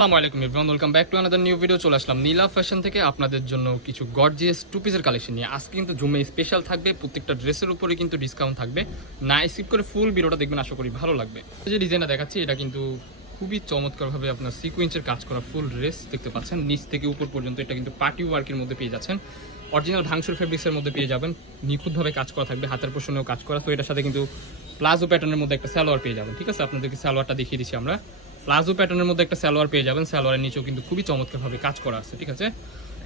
আসসালামু আলাইকুম everyone, welcome back to another new video. চলে আসলাম নীলা ফ্যাশন থেকে আপনাদের জন্য কিছু গর্জিয়াস টু পিসের কালেকশন নিয়ে। আজকে কিন্তু জুমে স্পেশাল থাকবে, প্রত্যেকটা ড্রেসের উপরে কিন্তু ডিসকাউন্ট থাকবে। না স্কিপ করে ফুল ভিডিওটা দেখবেন, আশা করি ভালো লাগবে। যে ডিজাইনটা দেখাচ্ছি এটা কিন্তু খুবই চমৎকারভাবে আপনার সিকোয়েন্সের কাজ করা ফুল ড্রেস দেখতে পাচ্ছেন, নিচ থেকে উপর পর্যন্ত। এটা কিন্তু পার্টি ওয়ার্কের মধ্যে পেয়ে যাচ্ছেন, অরিজিনাল ভাঙচুর ফেব্রিক্সের মধ্যে পেয়ে যাবেন, নিখুঁতভাবে কাজ করা থাকবে, হাতের পোষণেও কাজ করা। তো এটার সাথে কিন্তু প্লাজো প্যাটার্নের মধ্যে একটা সালোয়ার পেয়ে যাবেন। ঠিক আছে, আপনাদেরকে সালোয়ারটা দেখিয়ে দিচ্ছি আমরা। প্লাজো প্যাটার্নের মধ্যে একটা সালোয়ার পেয়ে যাবেন, সালোয়ারের নিচেও কিন্তু খুবই চমৎকারভাবে কাজ করা আছে। ঠিক আছে,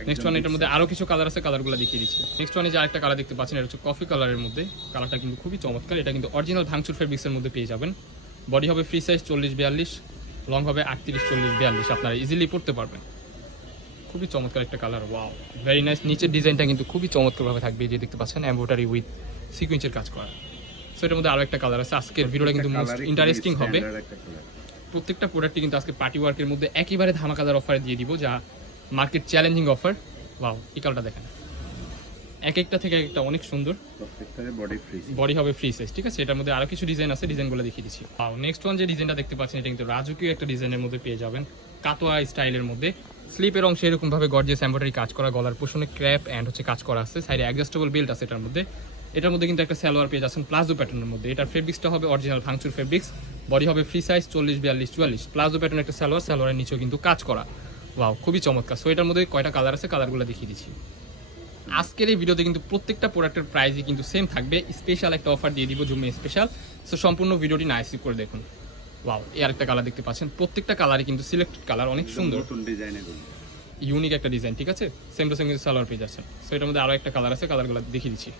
নেক্সট ওয়ান এটার মধ্যে আরও কিছু কালার আছে, কালারগুলো দেখিয়ে দিচ্ছি। নেক্সট ওয়ানে যে আরেকটা কালার দেখতে পাচ্ছেন, এটা হচ্ছে কফি কালারের মধ্যে। কালারটা কিন্তু খুবই চমৎকার। এটা কিন্তু অরিজিনাল ভাঙচুর ফেব্রিক্সের মধ্যে পেয়ে যাবেন। বডি হবে ফ্রি সাইজ 40-42, লং হবে 38-40-42, আপনারা ইজিলি পড়তে পারবেন। খুবই চমৎকার একটা কালার, ওয়াও ভেরি নাইস। নিচের ডিজাইনটা কিন্তু খুবই চমৎকারভাবে থাকবে, যে দেখতে পাচ্ছেন এমব্রয়ডারি উইথ সিকুয়েন্সের কাজ করা। সো এটার মধ্যে আরও একটা কালার আছে। আজকের ভিডিওটা কিন্তু মোস্ট ইন্টারেস্টিং হবে। প্রত্যেকটা প্রোডাক্টই কিন্তু আজকে পার্টি ওয়ার্কের মধ্যে একেবারে ধামাকাদার অফারে দিয়ে দিব, যা মার্কেট চ্যালেঞ্জিং অফার। ওয়াও, এই কালারটা দেখেন, এক একটা থেকে একটা অনেক সুন্দর। বডি হবে ফ্রি সাইজ। ঠিক আছে, এটার মধ্যে আরো কিছু ডিজাইন আছে, ডিজাইনগুলো দেখিয়ে দিচ্ছি। নেক্সট ওয়ান যে ডিজাইনটা দেখতে পাচ্ছেন, এটা কিন্তু রাজকীয় একটা ডিজাইনের মধ্যে পেয়ে যাবেন, কাতোয়া স্টাইলের মধ্যে। স্লিপের অংশে এরকম ভাবে গর্জিয়াস এমব্রয়ডারি কাজ করা, গলার পোষণে ক্র্যাপ এন্ড হচ্ছে কাজ করা আছে, সাইডে অ্যাডজাস্টেবল বেল্ট আছে এটার মধ্যে। এটার মধ্যে কিন্তু একটা সালোয়ার পেয়ে যাচ্ছেন প্লাজো প্যাটার্নের মধ্যে। এটার ফেব্রিক্সটা হবে অরিজিনাল ভাঙচুর ফেব্রিক্স। বডি হবে ফ্রি সাইজ 40-42-44, প্লাজো প্যাটার্ন একটা সালোয়ার, সালোয়ারের নিচেও কিন্তু কাজ করা। ওয়াও, খুবই চমৎকার। সো এটার মধ্যে কয়টা কালার আছে, কালারগুলো দেখিয়ে দিচ্ছি। আজকের এই ভিডিওতে কিন্তু প্রত্যেকটা প্রোডাক্টের প্রাইসই কিন্তু সেম থাকবে। স্পেশাল একটা অফার দিয়ে দিব, জুমে স্পেশাল। সো সম্পূর্ণ ভিডিওটি না স্কিপ করে দেখুন। ওয়াও, এই আরেকটা কালার দেখতে পাচ্ছেন, প্রত্যেকটা কালারই কিন্তু সিলেক্টেড কালার, অনেক সুন্দর ইউনিক একটা ডিজাইন। ঠিক আছে, সেম টু সেম কিন্তু সালোয়ার পেয়ে যাচ্ছেন। সো এটার মধ্যে আরও একটা কালার আছে, কালারগুলো দেখিয়ে দিচ্ছি।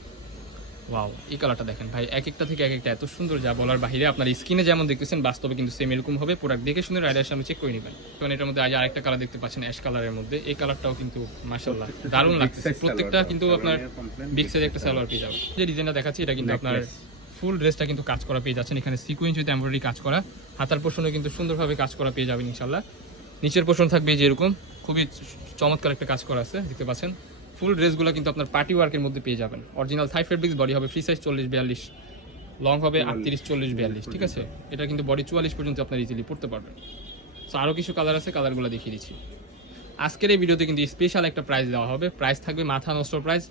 ওয়াও, এই কালারটা দেখেন ভাই, এক একটা থেকে এক একটা এত সুন্দর, যা বলার বাইরে। আপনার স্কিনে যেমন দেখতেছেন, বাস্তবে কিন্তু সেম এরকম হবে। প্রোডাক্ট দেখে শুনে রাইডার সামনে চেক করে নেবেন। কারণ এটার মধ্যে আজ আরেকটা কালার দেখতে পাচ্ছেন, অ্যাশ কালারের মধ্যে। এই কালারটাও কিন্তু মাশাআল্লাহ দারুণ লাগছে। প্রত্যেকটা কিন্তু আপনার বিগ সাইজ একটা সালোয়ার পেয়ে যাবে। যে ডিজাইনটা দেখাচ্ছি, এটা কিন্তু আপনার ফুল ড্রেসটা কিন্তু কাজ করা পেয়ে যাচ্ছেন। এখানে সিকোয়েন্স উইথ এমব্রয়ডারি কাজ করা, হাতার পোষণে কিন্তু সুন্দরভাবে কাজ করা পেয়ে যাবেন ইনশাআল্লাহ। নিচের পোষণ থাকবে যেরকম, খুবই চমৎকার একটা কাজ করা আছে, দেখতে পাচ্ছেন। ফুল ড্রেসগুলো কিন্তু আপনার পার্টি ওয়ার্কের মধ্যে পেয়ে যাবেন। অরিজিনাল থাই ফেব্রিক্স, বডি হবে ফ্রি সাইজ 40-42, লং হবে 38-40-42। ঠিক আছে, এটা কিন্তু বডি 44 পর্যন্ত আপনার ইজিলি পড়তে পারবেন। সো আরও কিছু কালার আছে, কালারগুলো দেখিয়ে দিচ্ছি। আজকের এই ভিডিওতে কিন্তু স্পেশাল একটা প্রাইস দেওয়া হবে। প্রাইস থাকবে মাথা নষ্ট প্রাইস,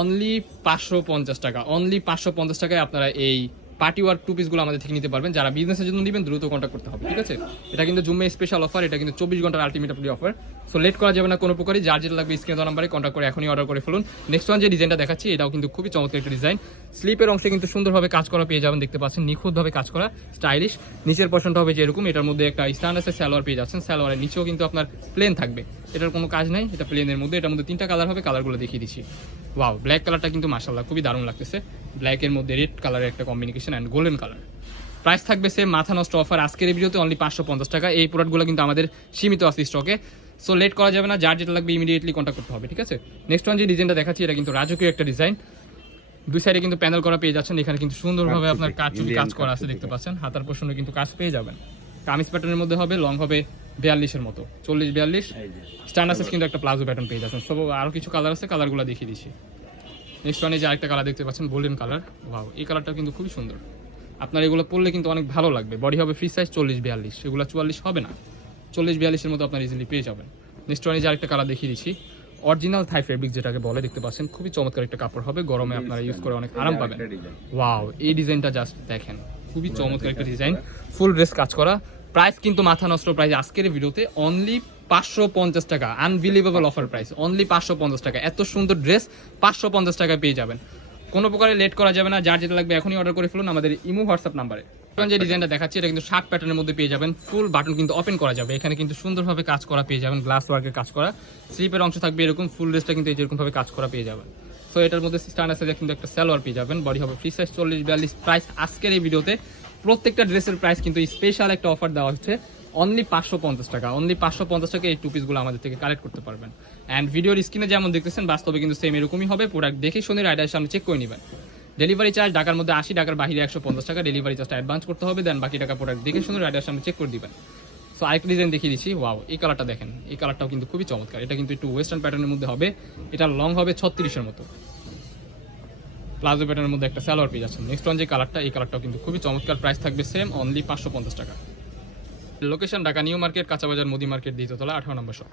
অনলি 550 টাকা। অনলি 550 টাকায় আপনারা এই পার্টি ওয়ার্ক টু পিসগুলো আমাদের থেকে নিতে পারবেন। যারা বিজনেসের জন্য নেবেন দ্রুত কন্ট্যাক্ট করতে হবে। ঠিক আছে, এটা কিন্তু জুমে স্পেশাল অফার, এটা কিন্তু 24 ঘন্টার আলটিমেট অফার। সো লেট করা যাবে না কোনো প্রকারই। যার যেটা লাগবে স্ক্রিনে দেওয়া নাম্বারে কন্ট্যাক্ট করে এখনই অর্ডার করে ফেলুন। নেক্সট ওয়ান যে ডিজাইনটা দেখাচ্ছি, এটাও কিন্তু খুবই চমৎকার একটা ডিজাইন। স্লিপের অংশে কিন্তু সুন্দরভাবে কাজ করা পেয়ে যাবেন, দেখতে পাচ্ছেন নিখুঁতভাবে কাজ করা, স্টাইলিশ। নিচের পোর্শনটা হবে যেরকম, এটার মধ্যে একটা স্ট্যান্ড আছে, সালোয়ার পেয়ে যাচ্ছেন। সালোয়ারের নিচেও কিন্তু আপনার প্লেন থাকবে, এটার কোনো কাজ নাই, এটা প্লেনের মধ্যে। এটার মধ্যে 3টা কালার হবে, কালারগুলো দেখিয়ে দিচ্ছি। ওয়াও, ব্ল্যাক কালারটা কিন্তু মাশাআল্লাহ খুবই দারুণ লাগতেছে। ব্ল্যাকের মধ্যে রেড কালারের একটা combination and golden colour. Price থাকবে সেম, মাথা নষ্ট অফার আজকের এই ভিডিওতে অনলি 550 টাকা। এই প্রোডাক্টগুলো কিন্তু আমাদের সীমিত আছে স্টকে। সো লেট করা যাবে না, যার যেটা লাগবে ইমিডিয়েটলি কন্ট্যাক্ট করতে হবে। ঠিক আছে, নেক্সট ওয়ান যে ডিজাইনটা দেখাচ্ছি, এটা কিন্তু রাজকীয় একটা ডিজাইন। দুই সাইডে কিন্তু প্যানেল করা পেয়ে যাচ্ছেন। এখানে কিন্তু সুন্দরভাবে আপনার কারচুপি কাজ করা আছে, দেখতে পাচ্ছেন। হাতার পোষণে কিন্তু কাজ পেয়ে যাবেন। কামিজ প্যাটার্নের মধ্যে হবে, লং হবে 42-এর মতো, 40-42। স্ট্যান্ডার্ড সাইজ কিন্তু একটা প্লাজো প্যাটার্ন পেয়ে যাচ্ছেন। সব আরও কিছু কালার আছে, কালারগুলো দেখিয়ে দিচ্ছি। নেক্সট ওয়ানে যে আরেকটা কালার দেখতে পাচ্ছেন, গোল্ডেন কালার। ওয়াও, এই কালারটা কিন্তু খুবই সুন্দর। আপনার এগুলো পরলে কিন্তু অনেক ভালো লাগবে। বডি হবে ফ্রি সাইজ 40-42, এগুলো 44 হবে না, 40-42-এর মতো আপনার ইজিলি পেয়ে যাবেন। নেক্সট ওয়ানে যে আরেকটা কালার দেখিয়ে দিচ্ছি, অরিজিনাল থাই ফেব্রিক যেটাকে বলে, দেখতে পাচ্ছেন। খুবই চমৎকার একটা কাপড় হবে, গরমে আপনারা ইউজ করে অনেক আরাম পাবেন। ওয়াও, এই ডিজাইনটা জাস্ট দেখেন, খুবই চমৎকার একটা ডিজাইন, ফুল ড্রেস কাজ করা। প্রাইস কিন্তু মাথা নষ্ট প্রাইস আজকের ভিডিওতে, অনলি 550 টাকা। আনবিলিভেবল অফার প্রাইস, অনলি 550 টাকা। এত সুন্দর ড্রেস 550 টাকায় পেয়ে যাবেন। কোনো প্রকারে লেট করা যাবে না, যার যেটা লাগবে এখনই অর্ডার করে ফেলুন আমাদের ইমো হোয়াটসঅ্যাপ নাম্বারে। যে ডিজাইনটা দেখাচ্ছি, এটা কিন্তু শার্ট প্যাটার্নের মধ্যে পেয়ে যাবেন। ফুল বাটন কিন্তু ওপেন করা যাবে, এখানে কিন্তু সুন্দরভাবে কাজ করা পেয়ে যাবেন, গ্লাস ওয়ার্কের কাজ করা। স্লিপের অংশ থাকবে এরকম, ফুল ড্রেসটা কিন্তু এরকম ভাবে কাজ করা পেয়ে যাবেন। সো এটার মধ্যে স্ট্যান্ডার্ড সাইজে কিন্তু একটা সালোয়ার পেয়ে যাবেন। বডি হবে ফ্রি সাইজ 40-42। প্রাইস আজকের এই ভিডিওতে প্রত্যেকটা ড্রেসের প্রাইস কিন্তু স্পেশাল একটা অফার দেওয়া হচ্ছে, অনলি 550 টাকা। অনলি 550 টাকা এই টু পিসগুলো আমাদের থেকে কালেক্ট করতে পারবেন। অ্যান্ড ভিডিওর স্ক্রিনে যেমন দেখতেছেন, বাস্তবে কিন্তু সেম এরকমই হবে। প্রোডাক্ট দেখে শুনে রাইডারের সামনে চেক করে নেবেন। ডেলিভারি চার্জ ঢাকার মধ্যে 80, ঢাকার বাইরে 150 টাকা। ডেলিভারি চার্জটা অ্যাডভান্স করতে হবে, দেন বাকি টাকা প্রোডাক্ট দেখে শুনে রাইডারের সামনে চেক করে দিবেন। সো আরেকটা ডিজাইন দেখিয়ে দিচ্ছি। ওয়াও, এই কালারটা দেখেন, এই কালারটাও কিন্তু খুবই চমৎকার। এটা কিন্তু একটু ওয়েস্টার্ন প্যাটার্নের মধ্যে হবে, এটা লং হবে 36-এর মতো, প্লাজো প্যাটার্নের মধ্যে একটা সালোয়ার পেয়ে যাচ্ছেন। নেক্সট ওয়ান যে কালারটা, এই কালারটাও কিন্তু খুবই চমৎকার। প্রাইস থাকবে সেম, অনলি 550 টাকা। লোকেশন ঢাকা নিউ মার্কেট, কাঁচাবাজার, মুদি মার্কেট, দ্বিতীয়তলা, 18 নম্বর শপ।